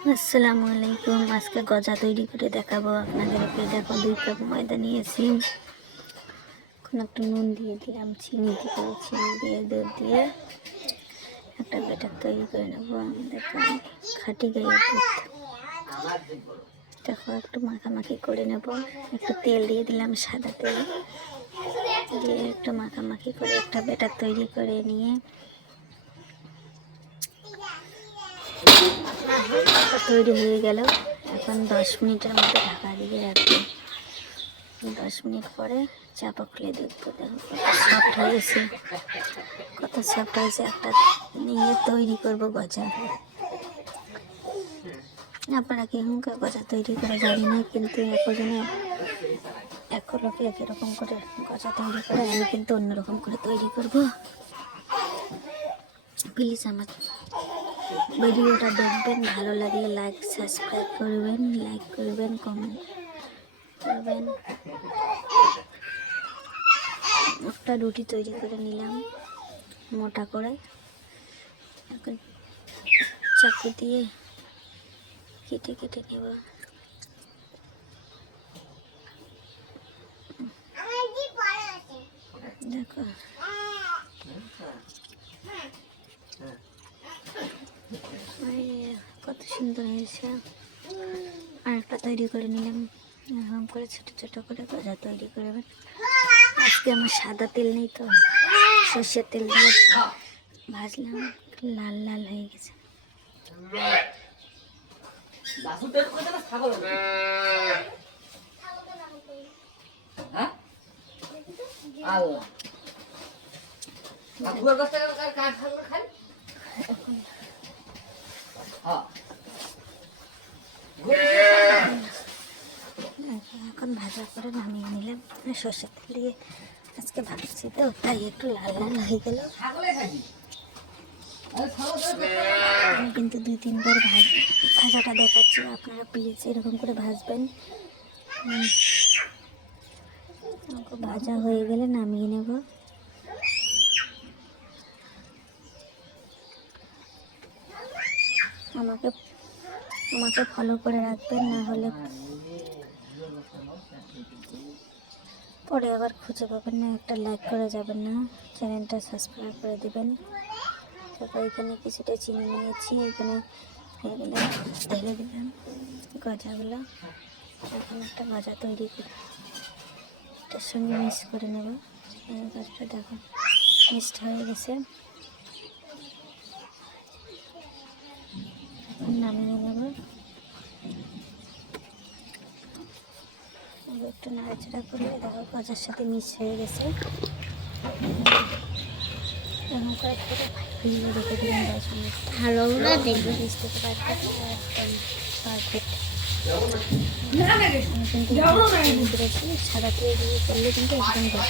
আসসালামু আলাইকুম। আজকে গজা তৈরি করে দেখাবো আপনাদেরকে। দেখো দুই কাপ ময়দা নিয়েছি। এখন একটু নুন দিয়ে দিলাম, চিনি দিয়ে চিনি দিয়ে, দুধ দিয়ে একটা বেটার তৈরি করে নেব। আমাদের খাটি গায়ে দুধ। দেখো, একটু মাখামাখি করে নেব। একটু তেল দিয়ে দিলাম, সাদা তেল। দিয়ে একটু মাখামাখি করে একটা বেটার তৈরি করে নিয়ে তৈরি হয়ে গেল। এখন দশ মিনিটের মধ্যে ঢাকা দিয়ে রাখব। দশ মিনিট পরে চাপা খুলে দেখব। দেখো সফট হয়েছে। কত সফট হয়েছে। একটা নিয়ে তৈরি করব গজা। আপনারা কি হুমকা গজা তৈরি করে জানি না, কিন্তু একজনে এক লোকে একই রকম করে গজা তৈরি করে, আমি কিন্তু অন্যরকম করে তৈরি করব। প্লিজ আমার ভিডিওটা দেখবেন, ভালো লাগলে লাইক সাবস্ক্রাইব করবেন লাইক করবেন কমেন্ট করবেন। একটা রুটি তৈরি করে নিলাম, মোটা করে। এখন চাকু দিয়ে কেটে কেটে নেব। দেখো এই কত সুন্দর হয়েছে আর একটা তৈরি করে নিলাম এরকম করে ছোটো ছোটো করে গজা তৈরি করে আজকে আমার সাদা তেল নেই তো সর্ষের তেল দিয়ে ভাজলাম লাল লাল হয়ে গেছে হ্যাঁ? আল্লাহ এখন ভাজা করে নামিয়ে নিলাম আর সর্ষের তেল দিয়ে আজকে ভাজছি তো তাই একটু লাল লাল হয়ে গেল কিন্তু দুই তিনবার ভাজ ভাজাটা দেখাচ্ছি আপনারা প্লিজ এরকম করে ভাজবেন ভাজা হয়ে গেলে নামিয়ে নেব আমাকে আমাকে ফলো করে রাখবেন, না হলে পরে আবার খুঁজে পাবেন না, একটা লাইক করে যাবেন না, চ্যানেলটা সাবস্ক্রাইব করে দেবেন। তারপর এখানে কিছুটা চিনি নিয়েছি, এখানে ঢেলে দিলাম গজাগুলো। এখন একটা গজা তৈরি করি, এটার সঙ্গে মিক্স করে নেব। গজাটা দেখো মিক্সড হয়ে গেছে। নামিয়ে নেব। একটু নাড়াচাড়া করে দেখো গজার সাথে মিক্স হয়ে গেছে। এরকম করে পুরো ফ্রিজে রেখে দিলাম দশ মিনিট ভালোগুলো দেখবে একদম পারফেক্ট কিন্তু সাদা তেল দিয়ে করলে কিন্তু একদম সাদা